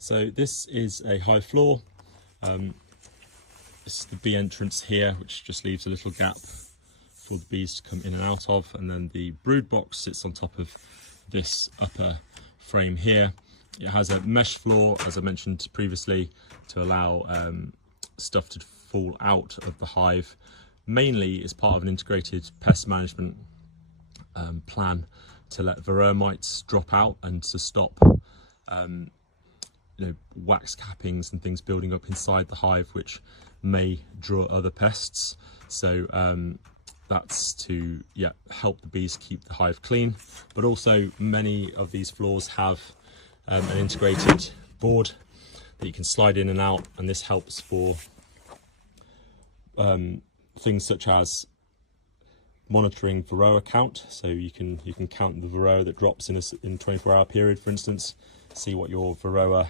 So this is a hive floor. This is the bee entrance here, which just leaves a little gap for the bees to come in and out of, and then the brood box sits on top of this upper frame here. It has a mesh floor, as I mentioned previously, to allow stuff to fall out of the hive. Mainly as part of an integrated pest management plan to let varroa mites drop out and to stop wax cappings and things building up inside the hive, which may draw other pests. So that's to help the bees keep the hive clean. But also many of these floors have an integrated board that you can slide in and out, and this helps for things such as monitoring varroa count. So you can count the varroa that drops in a 24-hour period, for instance, see what your varroa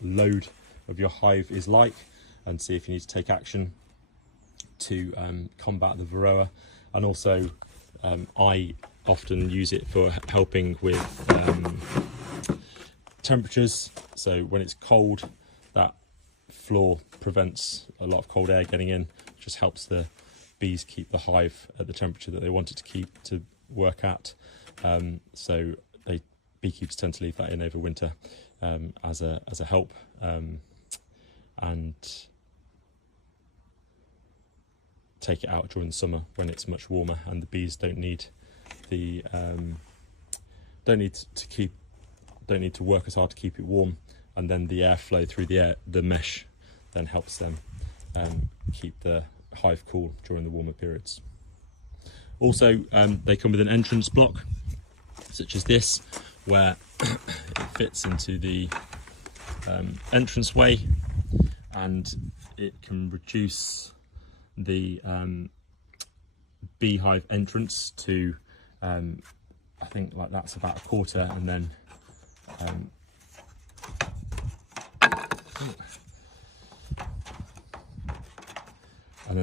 load of your hive is like, and see if you need to take action to combat the varroa. And also I often use it for helping with temperatures. So when it's cold, that floor prevents a lot of cold air getting in, just helps the bees keep the hive at the temperature that they want it to keep to work at. So beekeepers tend to leave that in over winter as a help, and take it out during the summer when it's much warmer and the bees don't need to work as hard to keep it warm, and then the airflow through the mesh then helps them keep the hive cool during the warmer periods. Also, they come with an entrance block such as this, where it fits into the entranceway, and it can reduce the beehive entrance to I think like that's about a quarter, and then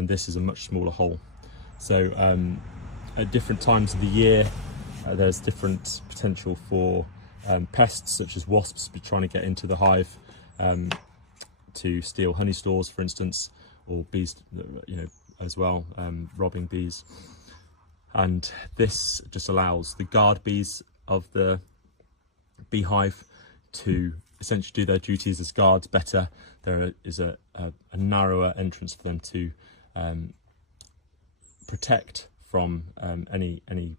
this is a much smaller hole. So at different times of the year there's different potential for pests such as wasps trying to get into the hive to steal honey stores, for instance, or bees, as well, robbing bees. And this just allows the guard bees of the beehive to essentially do their duties as guards better. There is a narrower entrance for them to protect from anyone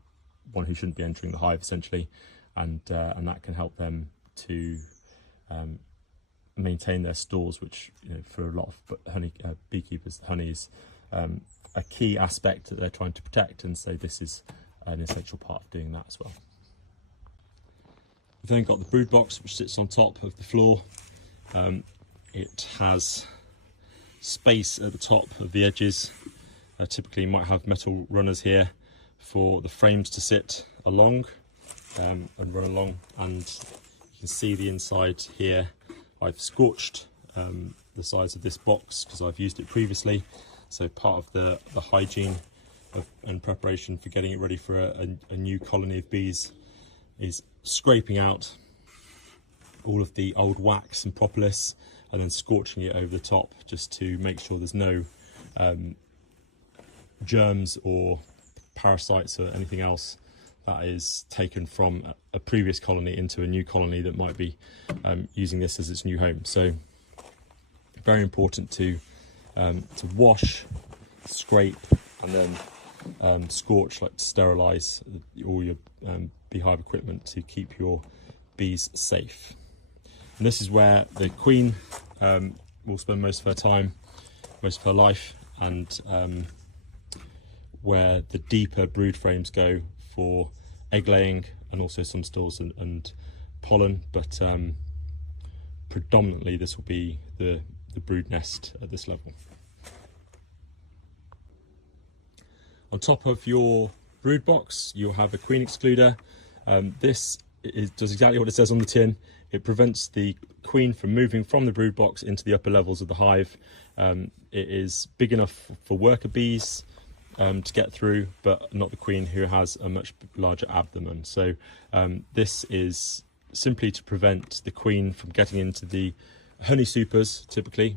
who shouldn't be entering the hive, essentially, and that can help them to maintain their stores, which for a lot of beekeepers, honey is a key aspect that they're trying to protect, and so this is an essential part of doing that as well. We've then got the brood box, which sits on top of the floor. It has space at the top of the edges. Typically you might have metal runners here for the frames to sit along and run along, and you can see the inside here. I've scorched the sides of this box because I've used it previously, so part of the hygiene and preparation for getting it ready for a new colony of bees is scraping out all of the old wax and propolis and then scorching it over the top, just to make sure there's no germs or parasites or anything else that is taken from a previous colony into a new colony that might be using this as its new home. So very important to wash, scrape, and then scorch, like sterilize all your beehive equipment to keep your bees safe. And this is where the queen will spend most of her time, most of her life, and where the deeper brood frames go for egg laying and also some stores and pollen, but predominantly this will be the brood nest at this level. On top of your brood box you'll have a queen excluder. This does exactly what it says on the tin. It prevents the queen from moving from the brood box into the upper levels of the hive. It is big enough for worker bees to get through, but not the queen, who has a much larger abdomen. So this is simply to prevent the queen from getting into the honey supers, typically,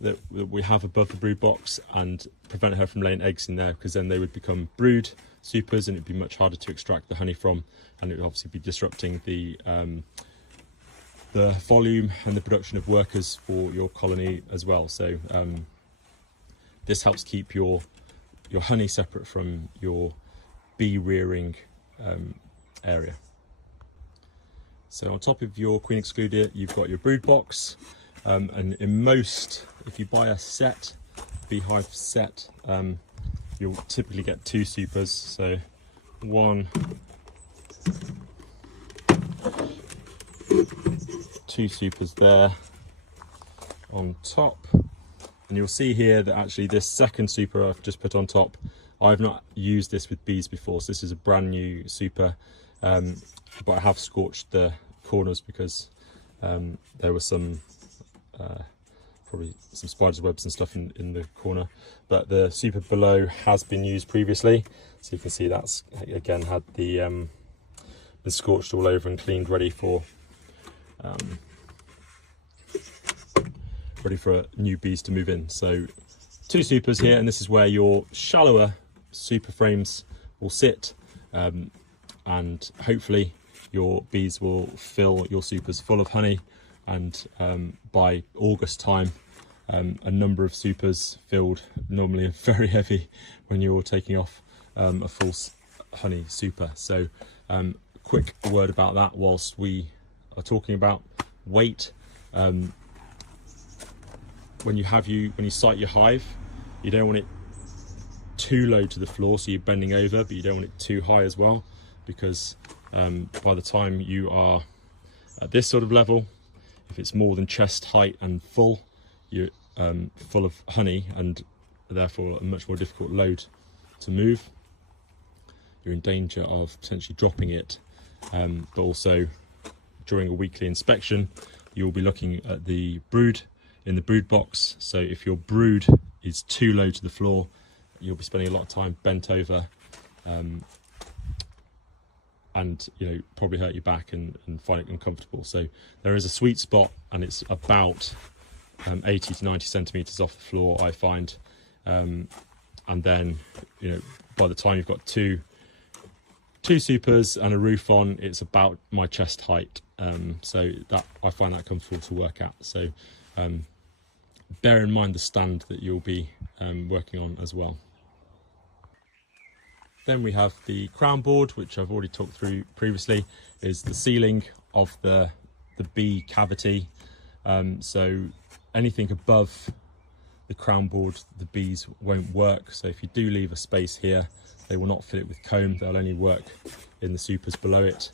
that we have above the brood box, and prevent her from laying eggs in there, because then they would become brood supers and it'd be much harder to extract the honey from, and it would obviously be disrupting the volume and the production of workers for your colony as well. So this helps keep your honey separate from your bee rearing area. So on top of your queen excluder, you've got your brood box, and in most, if you buy a set, beehive set, you'll typically get 2 supers. So 1, 2 supers there on top, and you'll see here that actually this second super I've just put on top, I've not used this with bees before, so this is a brand new super, but I have scorched the corners because there were some probably some spiders' webs and stuff in the corner, but the super below has been used previously, so you can see that's again had the been scorched all over and cleaned, ready for new bees to move in. So 2 supers here, and this is where your shallower super frames will sit, and hopefully your bees will fill your supers full of honey, and by August time a number of supers filled, normally very heavy when you're taking off a full honey super. So quick word about that whilst we are talking about weight. When you site your hive, you don't want it too low to the floor, so you're bending over, but you don't want it too high as well, because by the time you are at this sort of level, if it's more than chest height and full, you're full of honey, and therefore a much more difficult load to move. You're in danger of potentially dropping it, but also during a weekly inspection you'll be looking at the brood in the brood box. So if your brood is too low to the floor, you'll be spending a lot of time bent over, and probably hurt your back and find it uncomfortable. So there is a sweet spot, and it's about 80 to 90 centimeters off the floor, I find, and then by the time you've got two supers and a roof on, it's about my chest height, so that I find that comfortable to work at. So bear in mind the stand that you'll be working on as well. Then we have the crown board, which I've already talked through previously, is the sealing of the bee cavity. So anything above the crown board, the bees won't work. So if you do leave a space here, they will not fill it with comb, they'll only work in the supers below it.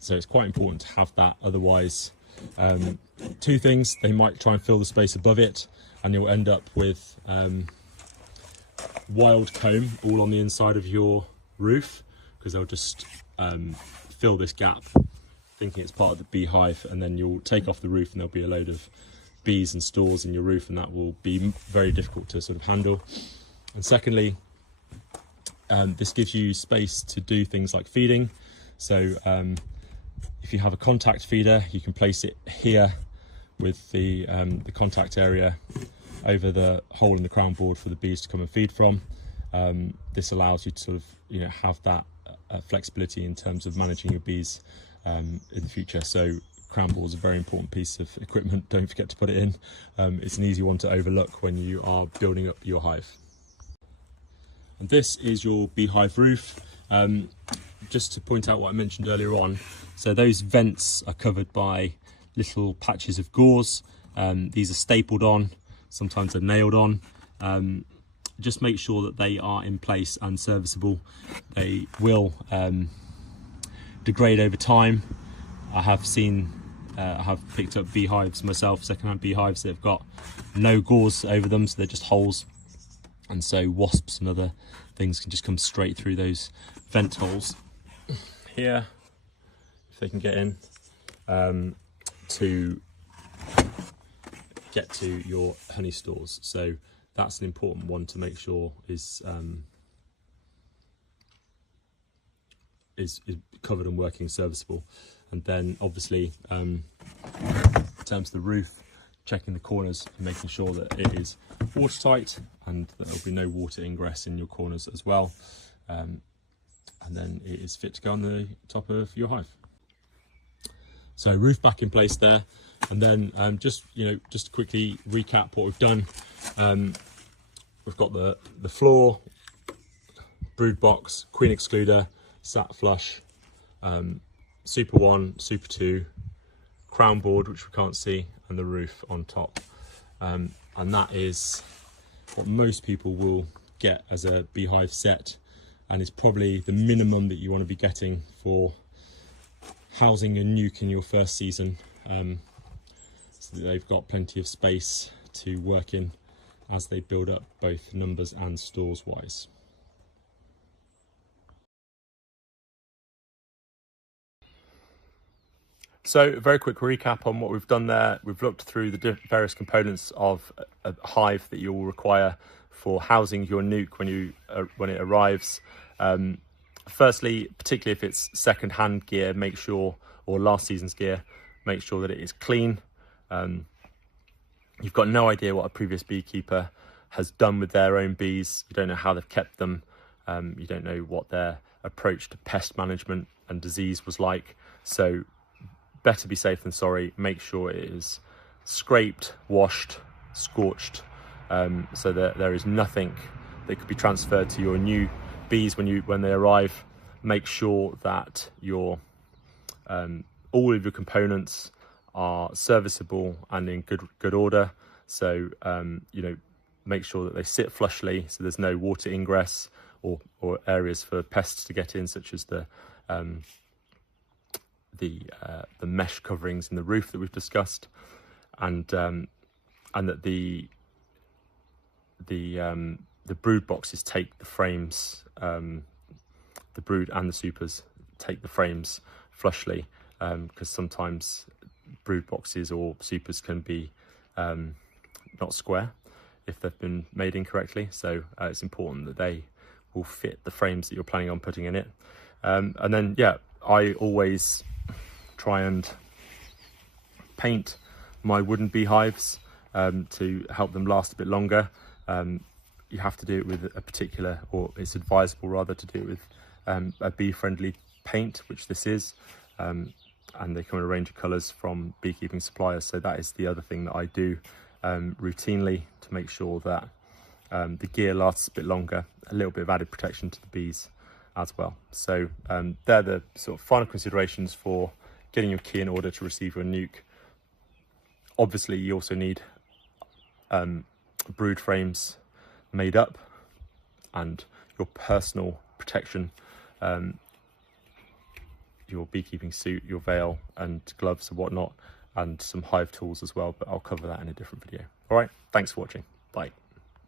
So it's quite important to have that, otherwise 2 things: they might try and fill the space above it, and you'll end up with wild comb all on the inside of your roof, because they'll just fill this gap thinking it's part of the beehive, and then you'll take off the roof and there'll be a load of bees and stores in your roof, and that will be very difficult to sort of handle. And secondly, this gives you space to do things like feeding. So if you have a contact feeder, you can place it here with the contact area over the hole in the crown board for the bees to come and feed from. This allows you to sort of have that flexibility in terms of managing your bees in the future. So crown board is a very important piece of equipment, don't forget to put it in. It's an easy one to overlook when you are building up your hive. And this is your beehive roof. Just to point out what I mentioned earlier on, so those vents are covered by little patches of gauze. These are stapled on, sometimes they're nailed on. Just make sure that they are in place and serviceable. They will degrade over time. I have picked up beehives myself, secondhand beehives that have got no gauze over them, so they're just holes, and so wasps and other things can just come straight through those vent holes here, if they can get in, to get to your honey stores. So that's an important one to make sure is covered and working, serviceable. And then obviously in terms of the roof, checking the corners and making sure that it is watertight and that there'll be no water ingress in your corners as well. And then it is fit to go on the top of your hive. So roof back in place there, and then just to quickly recap what we've done. We've got the floor, brood box, queen excluder, sat flush, super 1, super 2, crown board which we can't see, and the roof on top. And that is what most people will get as a beehive set, and is probably the minimum that you want to be getting for housing a nuke in your first season, so that they've got plenty of space to work in as they build up both numbers and stores wise. So a very quick recap on what we've done there. We've looked through the various components of a hive that you will require for housing your nuke when it arrives. Firstly, particularly if it's second-hand gear, make sure, or last season's gear, make sure that it is clean. You've got no idea what a previous beekeeper has done with their own bees. You don't know how they've kept them. You don't know what their approach to pest management and disease was like. So better be safe than sorry. Make sure it is scraped, washed, scorched, so that there is nothing that could be transferred to your new bees when they arrive. Make sure that your all of your components are serviceable and in good order. So make sure that they sit flushly, so there's no water ingress or areas for pests to get in, such as the mesh coverings in the roof that we've discussed, and that the brood boxes take the frames, the brood and the supers take the frames flushly, because sometimes brood boxes or supers can be not square if they've been made incorrectly. So it's important that they will fit the frames that you're planning on putting in it. And then I always try and paint my wooden beehives to help them last a bit longer. You have to do it with a particular, or it's advisable rather, to do it with a bee-friendly paint, which this is, and they come in a range of colours from beekeeping suppliers. So that is the other thing that I do routinely to make sure that the gear lasts a bit longer, a little bit of added protection to the bees as well. So they're the sort of final considerations for getting your key in order to receive your nuke. Obviously, you also need brood frames made up, and your personal protection, your beekeeping suit, your veil and gloves and whatnot, and some hive tools as well, but I'll cover that in a different video. All right, thanks for watching. Bye.